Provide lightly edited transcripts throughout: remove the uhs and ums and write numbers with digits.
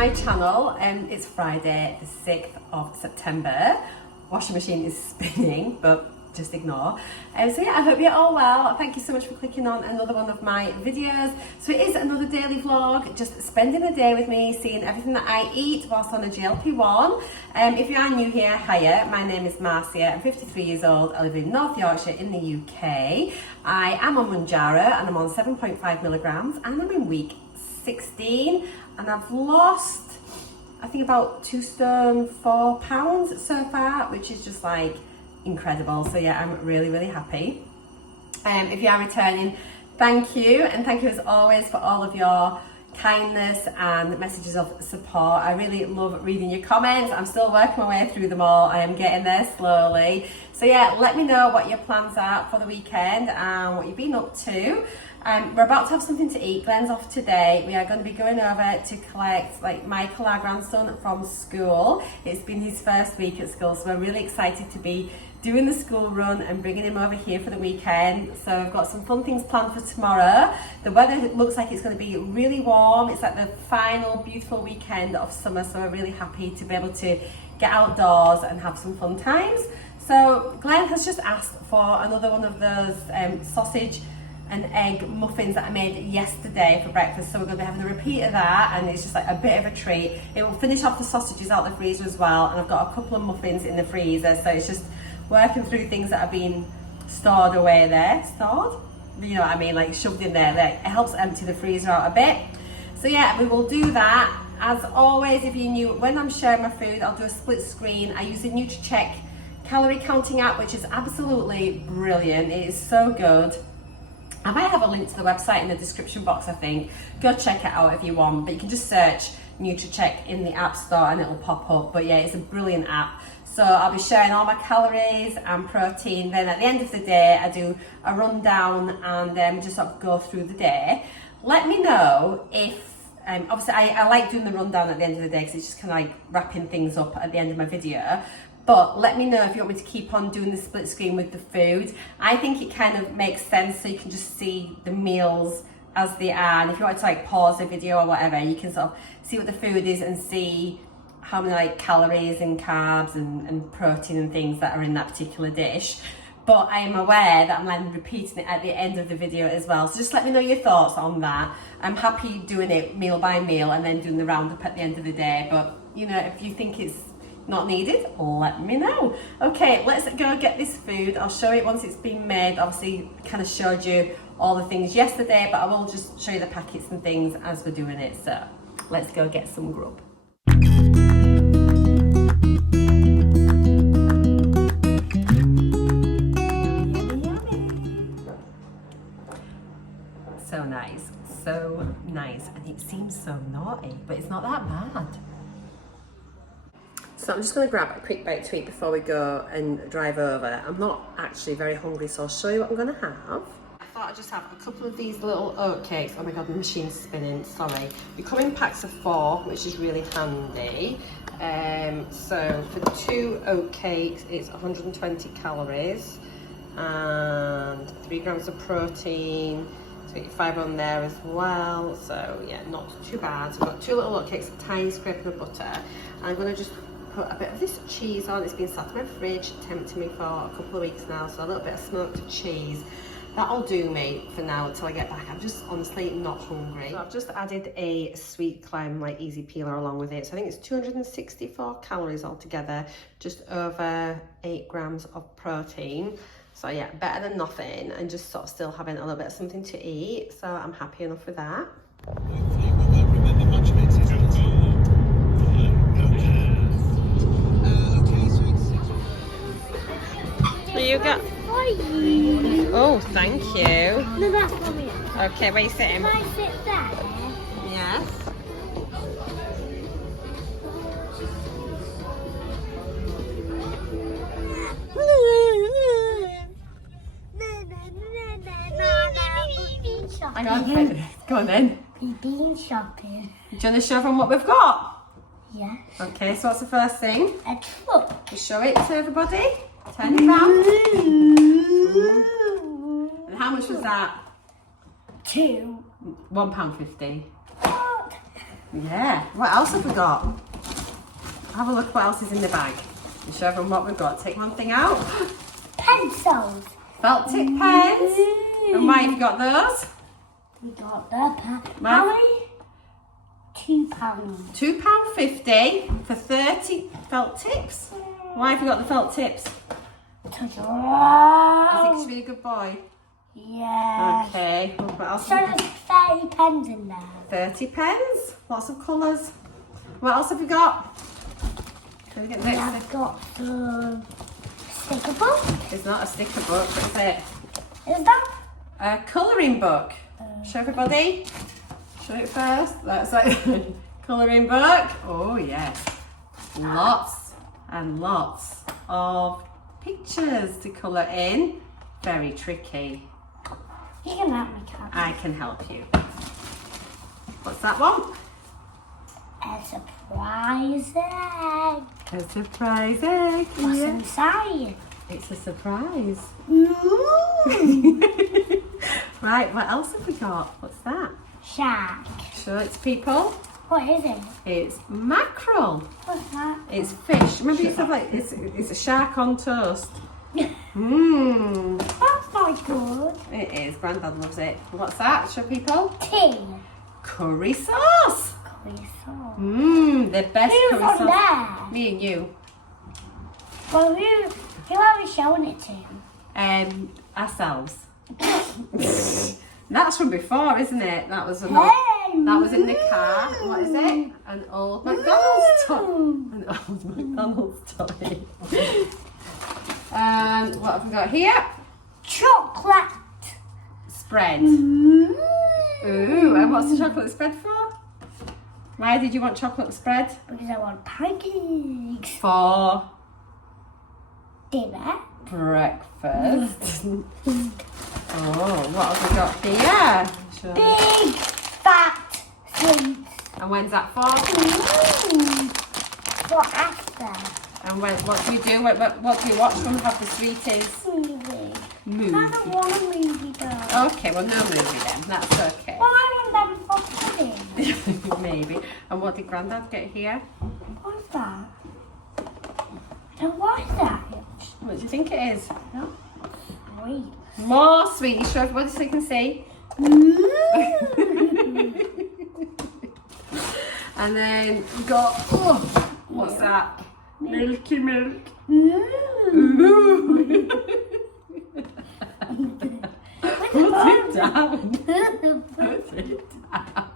my channel. It's Friday the 6th of September. Washing machine is spinning, but just ignore. So yeah, I hope you're all well. Thank you so much for clicking on another one of my videos. So it is another daily vlog, just spending a day with me, seeing everything that I eat whilst on a GLP-1. If you are new here, hiya, my name is Marcia, I'm 53 years old, I live in North Yorkshire in the UK. I am on Mounjaro and I'm on 7.5 milligrams and I'm in week 16 and I've lost, I think, about 2 stone 4 pounds so far, which is just like incredible. So yeah, I'm really happy. If you are returning, thank you, and thank you as always for all of your kindness and messages of support. I really love reading your comments. I'm still working my way through them all. I am getting there slowly. So yeah, let me know what your plans are for the weekend and what you've been up to. We're about to have something to eat. Glenn's off today. We are going to be going over to collect Michael, our grandson, from school. It's been his first week at school, so we're really excited to be doing the school run and bringing him over here for the weekend. So we've got some fun things planned for tomorrow. The weather looks like it's going to be really warm. It's like the final beautiful weekend of summer, so we're really happy to be able to get outdoors and have some fun times. So Glenn has just asked for another one of those sausage and egg muffins that I made yesterday for breakfast, so we're going to be having a repeat of that, and it's just like a bit of a treat. It will finish off the sausages out the freezer as well, and I've got a couple of muffins in the freezer, so it's just working through things that have been stored away there. Stored? You know what I mean, like shoved in there. Like, it helps empty the freezer out a bit. So yeah, we will do that. As always, if you're new, when I'm sharing my food, I'll do a split screen. I use the NUTRACHECK calorie counting app, which is absolutely brilliant. It is so good. I might have a link to the website in the description box, I think. Go check it out if you want, but you can just search NUTRACHECK in the App Store and it'll pop up. But yeah, it's a brilliant app. So I'll be sharing all my calories and protein. Then at the end of the day, I do a rundown and just sort of go through the day. Let me know if, obviously I like doing the rundown at the end of the day because it's just kind of like wrapping things up at the end of my video. But let me know if you want me to keep on doing the split screen with the food. I think it kind of makes sense so you can just see the meals as they are. And if you want to like pause the video or whatever, you can sort of see what the food is and see how many like calories and carbs and protein and things that are in that particular dish. But I am aware that I'm like repeating it at the end of the video as well. So just let me know your thoughts on that. I'm happy doing it meal by meal and then doing the roundup at the end of the day. But you know, if you think it's not needed, let me know. Okay, let's go get this food. I'll show it once it's been made. Obviously, kind of showed you all the things yesterday, but I will just show you the packets and things as we're doing it. So let's go get some grub. So nice, so nice, and it seems so naughty, but it's not that bad. So I'm just going to grab a quick bite to eat before we go and drive over. I'm not actually very hungry, so I'll show you what I'm going to have. I thought I'd just have a couple of these little oat cakes. Oh my god, the machine's spinning, sorry. They come in packs of 4, which is really handy. So for 2 oat cakes, it's 120 calories and 3 grams of protein. So get your fibre on there as well. So yeah, not too bad. So I've got 2 little oat cakes, a tiny scrape of butter. And I'm going to just put a bit of this cheese on. It's been sat in my fridge, tempting me for a couple of weeks now, so a little bit of smoked cheese. That'll do me for now until I get back. I'm just honestly not hungry. So I've just added a sweet clem, like easy peeler along with it. So I think it's 264 calories altogether, just over 8 grams of protein. So yeah, better than nothing, and just sort of still having a little bit of something to eat. So I'm happy enough with that. You got. Oh, thank you. No, that's for me. Okay, where are you sitting? Can I sit there? Yes. Hang on, go on then. We've been shopping. Do you want to show them what we've got? Yes. Okay, so what's the first thing? A truck. We show it to everybody. Turn it round. And how much was that? £2. £1.50. What? Yeah. What else have we got? Have a look what else is in the bag. And show everyone what we've got. Take one thing out. Pencils. Felt tip pens. And why have you got those? We got the pen. Mike? How many? £2. £2.50 for 30 felt tips. Why have you got the felt tips? Is it 'cause you're a good boy? Yeah. Okay. What else? So have we there's 30 pens in there. got? 30 pens. Lots of colours. What else have we got? Can we get We next? have got the sticker book. It's not a sticker book, is it? Is that? A colouring book. Show everybody. Show it first. That's like colouring book. Oh yes. Lots and lots of pictures to colour in. Very tricky. You can help me, Kat. I can help you. What's that one? A surprise egg. A surprise egg. What's Yeah. inside? It's a surprise. Mmm. Right, what else have we got? What's that? Shark. Show it to people. What is it? It's mackerel. What's that? It's fish. Remember you said like it's a shark on toast. Mmm. That's not good. It is. Grandad loves it. What's that? Show people. Tea. Curry sauce. Curry sauce. Mmm. The best Who's curry on sauce. there? Me and you. Well, who are we showing it to? Ourselves. That's from before, isn't it? That was in the car. What is it? An old McDonald's toy. An old McDonald's toy. And what have we got here? Chocolate. Spread. Mmm. Ooh, and what's the chocolate spread for? Why did you want chocolate spread? Because I want pancakes. For Dinner. breakfast. Oh, what have we got here? Sure. Big fat sweets. And when's that for? Mmm. What after? And what do you do? What do you watch when we have the sweeties? Movie. Movie. I don't want a movie though. Okay, well no movie then. That's okay. Well, I want them for pudding. Maybe. And what did Grandad get here? What's that? And what is that? What do you think it is? No. Sweet. More sweet. Show everybody so you can see. And then we got, what's that? Milky milk. Ooh. Put it down. Put it down.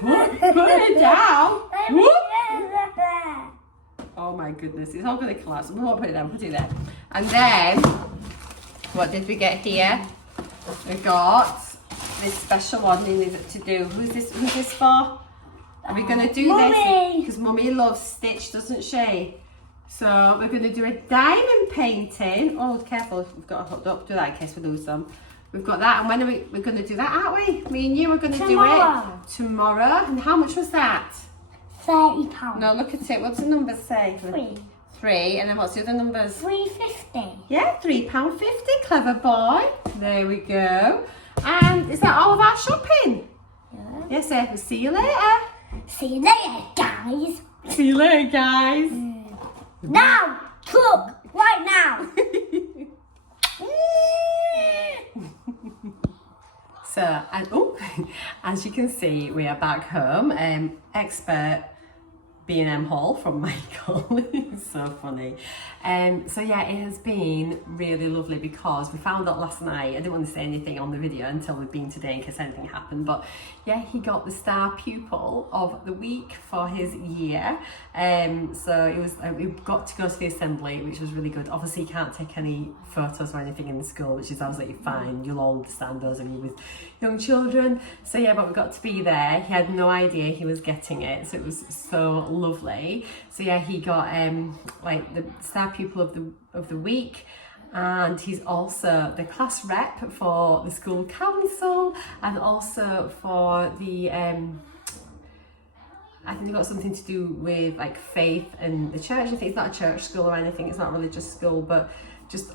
Put it down. Whoop. Oh my goodness, it's all going to collapse. We won't put it down, put it there. And then, what did we get here? We got this special one we needed to do. Who's this for? Are we going to do this? Because Mummy loves Stitch, doesn't she? So we're going to do a diamond painting. Oh, careful, we've got to hook up. Do that in case we lose some. We've got that, and when are we're going to do that, aren't we? Me and you are going to do it tomorrow. And how much was that? £30. No, look at it. What's the numbers say? 3. 3, and then what's the other numbers? £3.50. Yeah, £3.50. Clever boy. There we go. And is that all of our shopping? Yeah. Yes, we'll see you later. See you later, guys. See you later, guys. Now, cook right now. So, and as you can see, we are back home. Expert B&M haul from Michael. It's so funny. So yeah, it has been really lovely because we found out last night. I didn't want to say anything on the video until we've been today in case anything happened, but yeah, he got the star pupil of the week for his year. So it was we got to go to the assembly, which was really good. Obviously you can't take any photos or anything in the school, which is absolutely fine. You'll all understand those of you with young children. So yeah, but we got to be there. He had no idea he was getting it, so it was so lovely. So yeah, he got like the star pupil of the week, and he's also the class rep for the school council, and also for the I think they've got something to do with like faith and the church. I think it's not a church school or anything, it's not a religious school, but just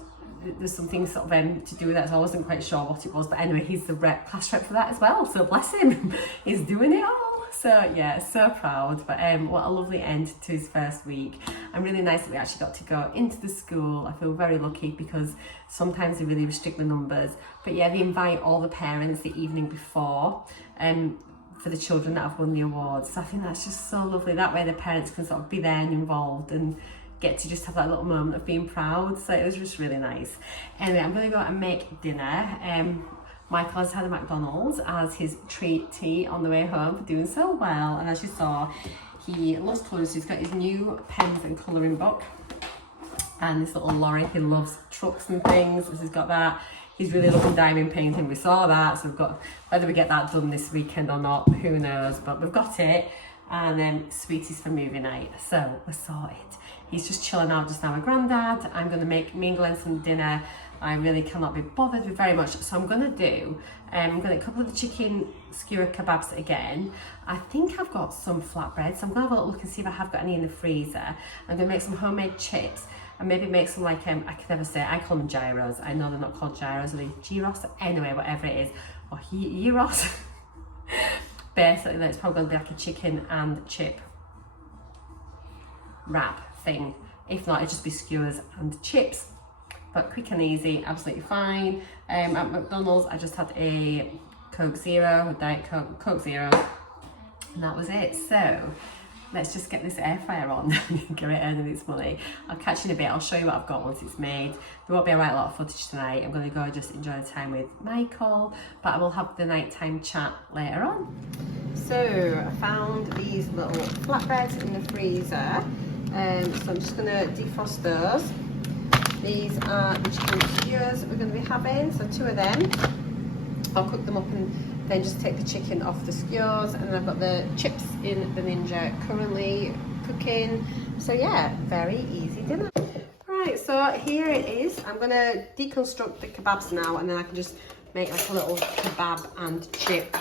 there's something sort of to do with that, so I wasn't quite sure what it was. But anyway, he's the class rep for that as well, so bless him. He's doing it all. So yeah, so proud. But what a lovely end to his first week, and really nice that we actually got to go into the school. I feel very lucky because sometimes they really restrict the numbers, but yeah, they invite all the parents the evening before for the children that have won the awards. So I think that's just so lovely. That way the parents can sort of be there and involved and get to just have that little moment of being proud. So it was just really nice. Anyway, I'm going to go and make dinner. Michael has had a McDonald's as his treat tea on the way home for doing so well, and as you saw, he loves colouring, so he's got his new pens and colouring book and this little lorry. He loves trucks and things, so he's got that. He's really loving diamond painting, we saw that, so we've got, whether we get that done this weekend or not, who knows, but we've got it. And then Sweeties for movie night, so we're sorted. He's just chilling out just now with Grandad. I'm going to make me and Glenn some dinner. I really cannot be bothered with very much, so I'm going to do, I'm going to a couple of the chicken skewer kebabs again. I think I've got some flatbread, so I'm going to have a look and see if I have got any in the freezer. I'm going to make some homemade chips and maybe make some like, I can never say, I call them gyros. I know they're not called gyros, or gyros, anyway, whatever it is, or gyros. Basically, it's probably going to be like a chicken and chip wrap thing. If not, it'd just be skewers and chips. But quick and easy, absolutely fine. At McDonald's, I just had a Coke Zero, a Diet Coke Zero, and that was it. So let's just get this air fryer on and get it earning its money. I'll catch you in a bit. I'll show you what I've got once it's made. There won't be a right lot of footage tonight. I'm going to go just enjoy the time with Michael, but I will have the nighttime chat later on. So I found these little flatbreads in the freezer. So I'm just going to defrost those. These are the chicken skewers we're going to be having, so 2 of them. I'll cook them up and then just take the chicken off the skewers, and then I've got the chips in the Ninja currently cooking. So yeah, very easy dinner. Right, so here it is. I'm going to deconstruct the kebabs now, and then I can just make like a little kebab and chip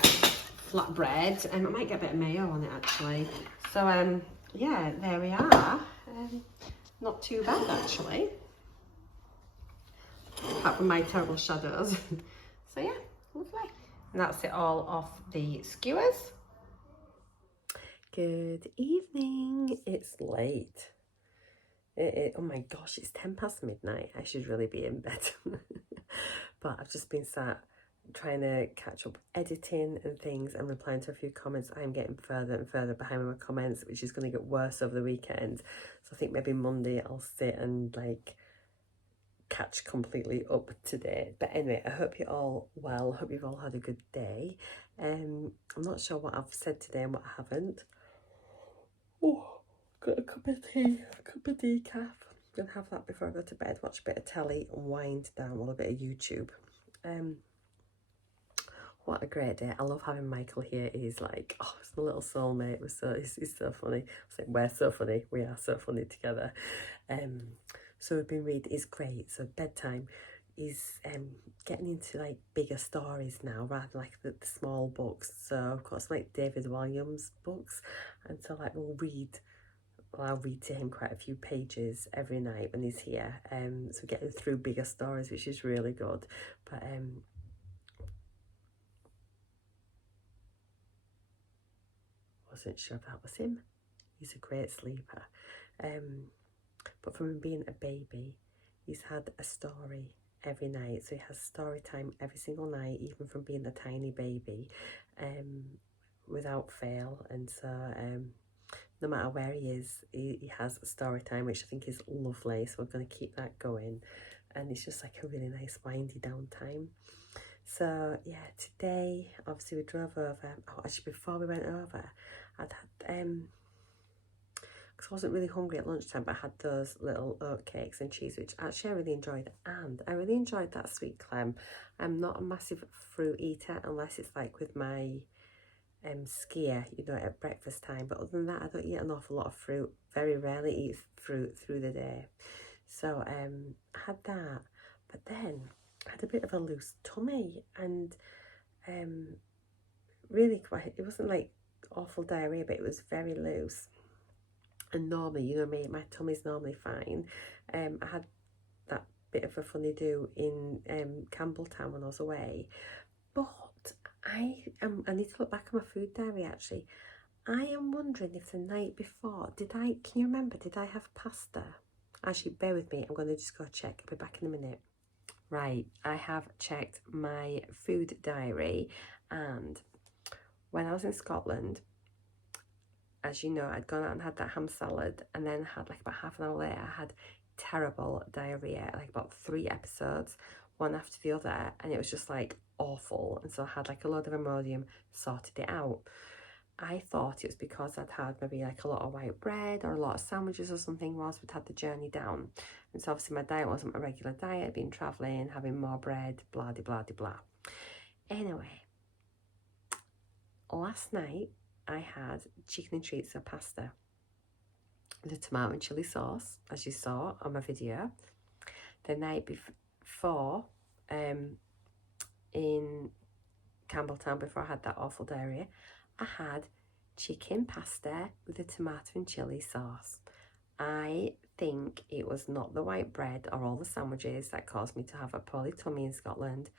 flatbread. I might get a bit of mayo on it actually. So yeah, there we are. Not too bad actually, apart from my terrible shadows. So yeah, lovely. And that's it all off the skewers. Good evening. It's late. Oh my gosh, it's 10 past midnight. I should really be in bed. But I've just been sat trying to catch up editing and things and replying to a few comments. I'm getting further and further behind with my comments, which is going to get worse over the weekend. So I think maybe Monday I'll sit and like catch completely up to date. But anyway, I hope you're all well. I hope you've all had a good day. I'm not sure what I've said today and what I haven't. Oh, got a cup of tea, a cup of decaf. I'm gonna have that before I go to bed, watch a bit of telly and wind down with a bit of YouTube. What a great day. I love having Michael here. He's like, oh, it's my little soulmate. He's so funny. I was like, we're so funny. We are so funny together. So we've been reading, it's great. So bedtime is getting into like bigger stories now rather than like the small books. So of course like David Williams books, and so like I'll read to him quite a few pages every night when he's here. So getting through bigger stories, which is really good. But wasn't sure if that was him. He's a great sleeper. But from him being a baby, he's had a story every night. So he has story time every single night, even from being a tiny baby, without fail. And so no matter where he is, he has a story time, which I think is lovely. So we're going to keep that going. And it's just like a really nice windy down time. So yeah, today, obviously we drove over. Oh, actually before we went over, I'd had, because I wasn't really hungry at lunchtime, but I had those little oat cakes and cheese, which actually I really enjoyed. And I really enjoyed that sweet clem. I'm not a massive fruit eater unless it's like with my skier, you know, at breakfast time. But other than that, I don't eat an awful lot of fruit. Very rarely eat fruit through the day. So I had that, but then I had a bit of a loose tummy, and really quite, it wasn't like awful diarrhea, but it was very loose. And normally, you know me, my tummy's normally fine. I had that bit of a funny do in Campbelltown when I was away, but I need to look back on my food diary actually. I am wondering if the night before, can you remember, did I have pasta? Actually, bear with me, I'm going to just go check. I'll be back in a minute. Right, I have checked my food diary, and when I was in Scotland, as you know, I'd gone out and had that ham salad, and then had like about half an hour later, I had terrible diarrhea, like about 3 episodes, one after the other, and it was just like awful. And so I had like a load of Imodium, sorted it out. I thought it was because I'd had maybe like a lot of white bread or a lot of sandwiches or something whilst we'd had the journey down. And so obviously my diet wasn't a regular diet, been travelling, having more bread, blah, de blah, de blah. Anyway, last night I had chicken and chorizo pasta with a tomato and chilli sauce, as you saw on my video. The night before, in Campbelltown, before I had that awful diarrhea, I had chicken pasta with a tomato and chilli sauce. I think it was not the white bread or all the sandwiches that caused me to have a poorly tummy in Scotland.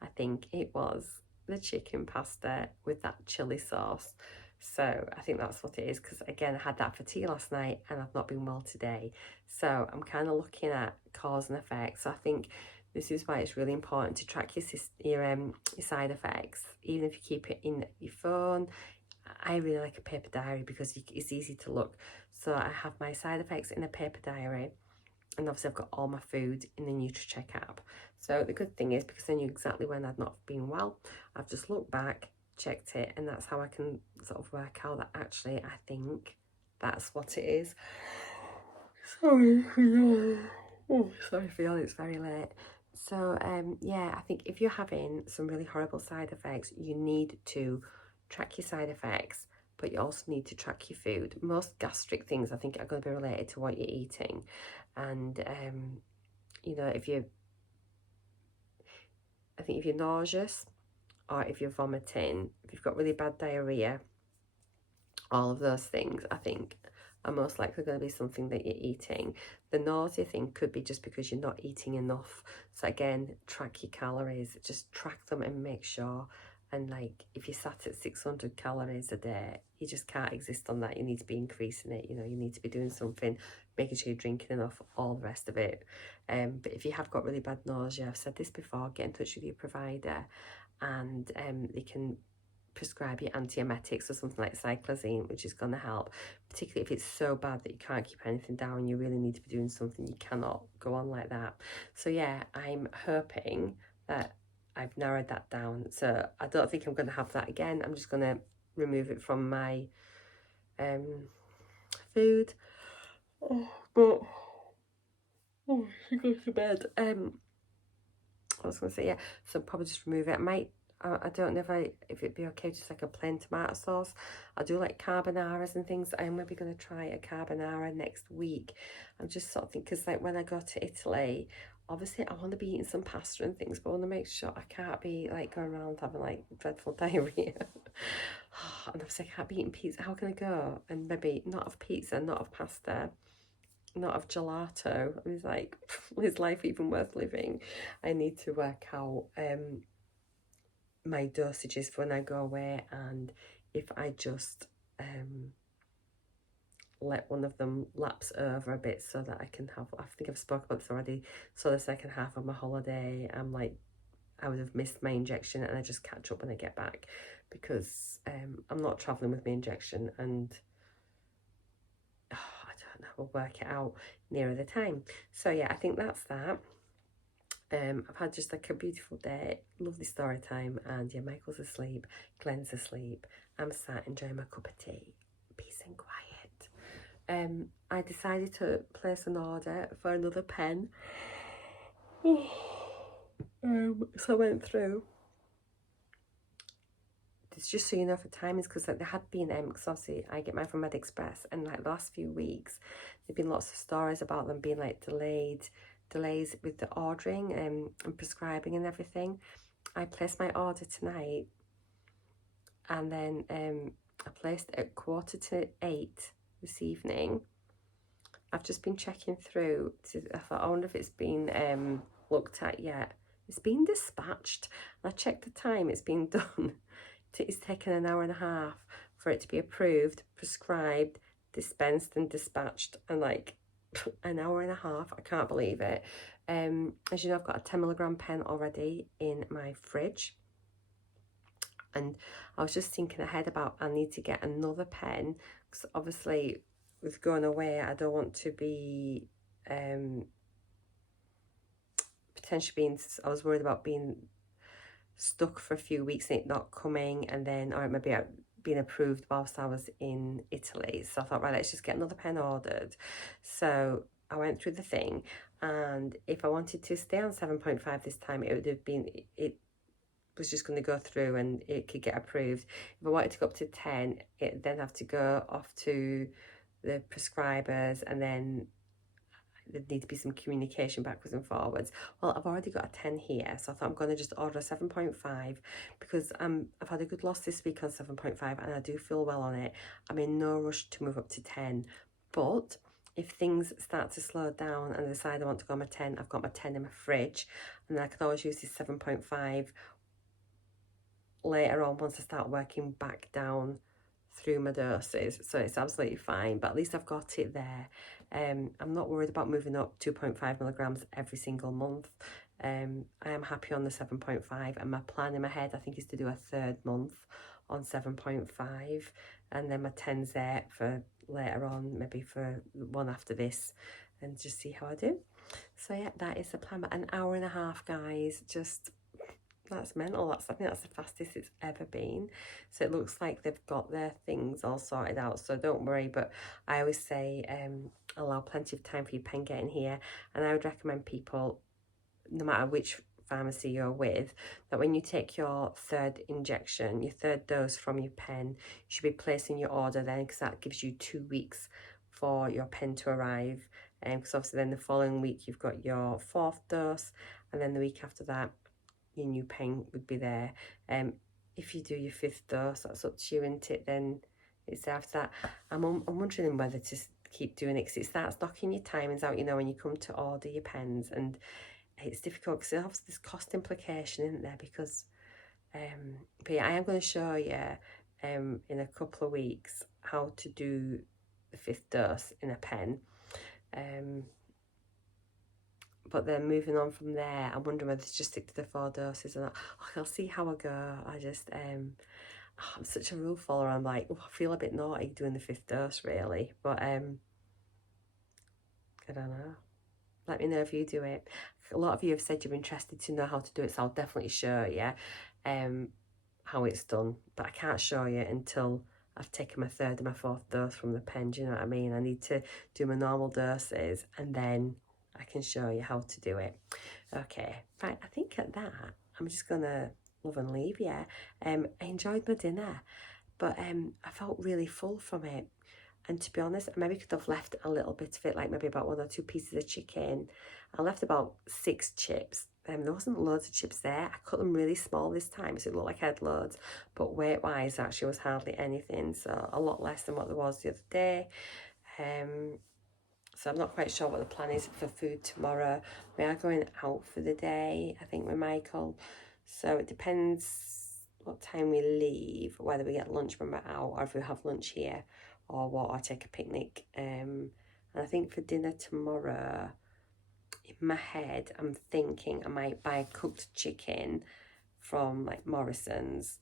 I think it was the chicken pasta with that chilli sauce. So I think that's what it is, because again, I had that for tea last night and I've not been well today. So I'm kind of looking at cause and effect. So I think this is why it's really important to track your side effects, even if you keep it in your phone. I really like a paper diary because it's easy to look. So I have my side effects in a paper diary, and obviously I've got all my food in the NUTRACHECK app. So the good thing is, because I knew exactly when I'd not been well, I've just looked back, checked it, and that's how I can sort of work out that actually I think that's what it is. Sorry for y'all. Oh, sorry for y'all, it's very late. So yeah, I think if you're having some really horrible side effects, you need to track your side effects, but you also need to track your food. Most gastric things, I think, are going to be related to what you're eating. And you know, if you're nauseous, or if you're vomiting, if you've got really bad diarrhea, all of those things, I think, are most likely going to be something that you're eating. The nausea thing could be just because you're not eating enough. So again, track your calories, just track them and make sure. And like, if you're sat at 600 calories a day, you just can't exist on that. You need to be increasing it. You know, you need to be doing something, making sure you're drinking enough, all the rest of it. But if you have got really bad nausea, I've said this before, get in touch with your provider, and they can prescribe you antiemetics or something like cyclazine, which is going to help, particularly if it's so bad that you can't keep anything down. You really need to be doing something. You cannot go on like that. So yeah, I'm hoping that I've narrowed that down. So I don't think I'm going to have that again. I'm just going to remove it from my food. But she goes to bed. I was going to say, yeah, so probably just remove it. I don't know if it'd be okay just like a plain tomato sauce. I do like carbonaras and things. I'm maybe going to try a carbonara next week. I'm just sort of thinking, because like when I go to Italy, obviously I want to be eating some pasta and things, but I want to make sure I can't be like going around having like dreadful diarrhea. And obviously I can't be eating pizza. How can I go? And maybe not of pizza, not of pasta, not of gelato. I was like, is life even worth living? I need to work out my dosages for when I go away, and if I just let one of them lapse over a bit so that I can have, I think I've spoken about this already, so the second half of my holiday I'm like, I would have missed my injection and I just catch up when I get back, because I'm not travelling with my injection, and I don't know, we'll work it out nearer the time. So yeah, I think that's that. I've had just like a beautiful day, lovely story time, and yeah, Michael's asleep, Glenn's asleep, I'm sat enjoying my cup of tea, peace and quiet. I decided to place an order for another pen. So I went through. It's just so you know for timings, because like there had been, because obviously I get mine from Med Express, and like the last few weeks there've been lots of stories about them being like delays with the ordering and prescribing and everything. I placed my order tonight, and then I placed it at 7:45 this evening. I've just been checking through I thought, I wonder if it's been looked at yet. It's been dispatched. I checked the time it's been done. It's taken an hour and a half, for it to be approved, prescribed, dispensed and dispatched in like an hour and a half. I can't believe it. As you know, I've got a 10mg pen already in my fridge. And I was just thinking ahead about I need to get another pen, because obviously with going away, I don't want to be potentially being, I was worried about being stuck for a few weeks and it not coming, and then, or maybe being approved whilst I was in Italy. So I thought, right, let's just get another pen ordered. So I went through the thing, and if I wanted to stay on 7.5 this time, it would have been, it was just going to go through and it could get approved. If I wanted to go up to 10, it then have to go off to the prescribers, and then there'd need to be some communication backwards and forwards. Well, I've already got a 10 here, so I thought I'm going to just order a 7.5 because I've had a good loss this week on 7.5 and I do feel well on it. I'm in no rush to move up to 10, but if things start to slow down and I decide I want to go on my 10, I've got my 10 in my fridge, and then I can always use this 7.5 later on once I start working back down through my doses. So it's absolutely fine, but at least I've got it there. I'm not worried about moving up 2.5mg every single month. I am happy on the 7.5, and my plan in my head I think is to do a third month on 7.5, and then my 10's there for later on, maybe for one after this, and just see how I do. So yeah, that is the plan. An hour and a half, guys, just that's mental. I think that's the fastest it's ever been. So it looks like they've got their things all sorted out, so don't worry. But I always say allow plenty of time for your pen getting here, and I would recommend people, no matter which pharmacy you're with, that when you take your third injection, your third dose from your pen, you should be placing your order then, because that gives you 2 weeks for your pen to arrive. Because obviously then the following week you've got your 4th dose, and then the week after that your new pen would be there. If you do your 5th dose, that's up to you, isn't it? Then it's after that. I'm wondering whether to keep doing it, because it starts knocking your timings out, you know, when you come to order your pens, and it's difficult because obviously there's cost implication, isn't there? Because but yeah, I am going to show you in a couple of weeks how to do the 5th dose in a pen. But then moving on from there, I'm wondering whether to just stick to the 4 doses or not. I'll see how I go. I just, I'm such a rule follower. I'm like, I feel a bit naughty doing the 5th dose, really. But I don't know. Let me know if you do it. A lot of you have said you're interested to know how to do it, so I'll definitely show you how it's done. But I can't show you until I've taken my 3rd and my 4th dose from the pen. Do you know what I mean? I need to do my normal doses, and then I can show you how to do it. Okay, right, I think at that, I'm just gonna love and leave you. I enjoyed my dinner, but I felt really full from it. And to be honest, I maybe could have left a little bit of it, like maybe about 1 or 2 pieces of chicken. I left about 6 chips. There wasn't loads of chips there. I cut them really small this time, so it looked like I had loads. But weight-wise, actually, was hardly anything. So a lot less than what there was the other day. So I'm not quite sure what the plan is for food tomorrow. We are going out for the day, I think, with Michael. So it depends what time we leave, whether we get lunch when we're out, or if we have lunch here, or what, or take a picnic. And I think for dinner tomorrow, in my head, I'm thinking I might buy cooked chicken from like Morrison's,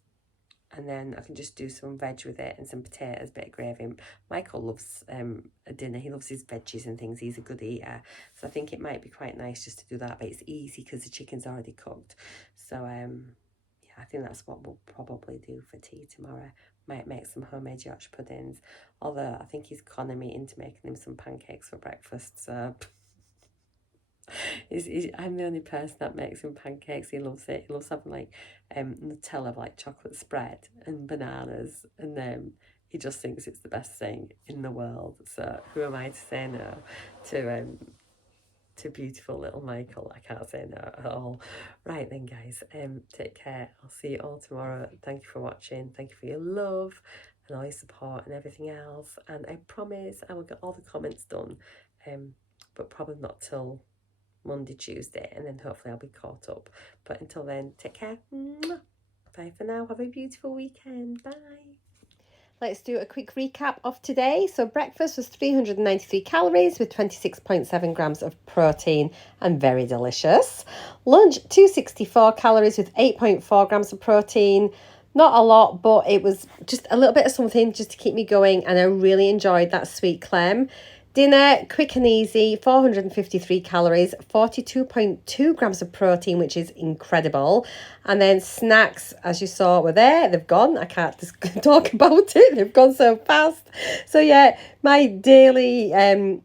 and then I can just do some veg with it and some potatoes, bit of gravy. Michael loves a dinner. He loves his veggies and things. He's a good eater. So I think it might be quite nice just to do that, but it's easy because the chicken's already cooked. So yeah, I think that's what we'll probably do for tea tomorrow. Might make some homemade Yorkshire puddings, although I think he's kind of meeting to making him some pancakes for breakfast, so I'm the only person that makes him pancakes. He loves it. He loves having like Nutella, like chocolate spread and bananas, and he just thinks it's the best thing in the world. So who am I to say no to beautiful little Michael? I can't say no at all. Right then, guys, take care. I'll see you all tomorrow. Thank you for watching. Thank you for your love and all your support and everything else. And I promise I will get all the comments done, but probably not till Monday, Tuesday, and then hopefully I'll be caught up. But until then, take care. Bye for now. Have a beautiful weekend. Bye. Let's do a quick recap of today. So breakfast was 393 calories with 26.7 grams of protein and very delicious. Lunch, 264 calories with 8.4 grams of protein. Not a lot, but it was just a little bit of something just to keep me going, and I really enjoyed that sweet clem. Dinner, quick and easy, 453 calories, 42.2 grams of protein, which is incredible. And then snacks, as you saw, were there. They've gone. I can't just talk about it. They've gone so fast. So yeah, my daily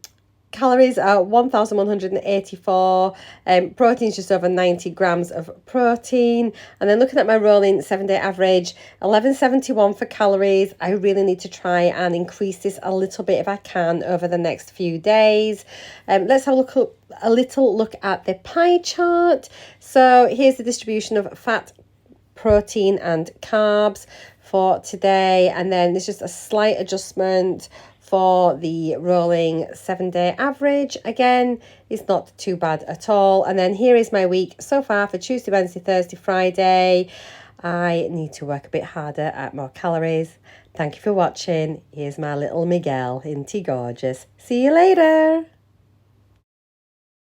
calories are 1,184. Protein's just over 90 grams of protein. And then looking at my rolling 7-day average, 1171 for calories. I really need to try and increase this a little bit if I can over the next few days. Let's have a little look at the pie chart. So here's the distribution of fat, protein and carbs for today. And then there's just a slight adjustment for the rolling 7-day average. Again, it's not too bad at all. And then here is my week so far for Tuesday, Wednesday, Thursday, Friday. I need to work a bit harder at more calories. Thank you for watching. Here's my little Miguel. Isn't he gorgeous? See you later.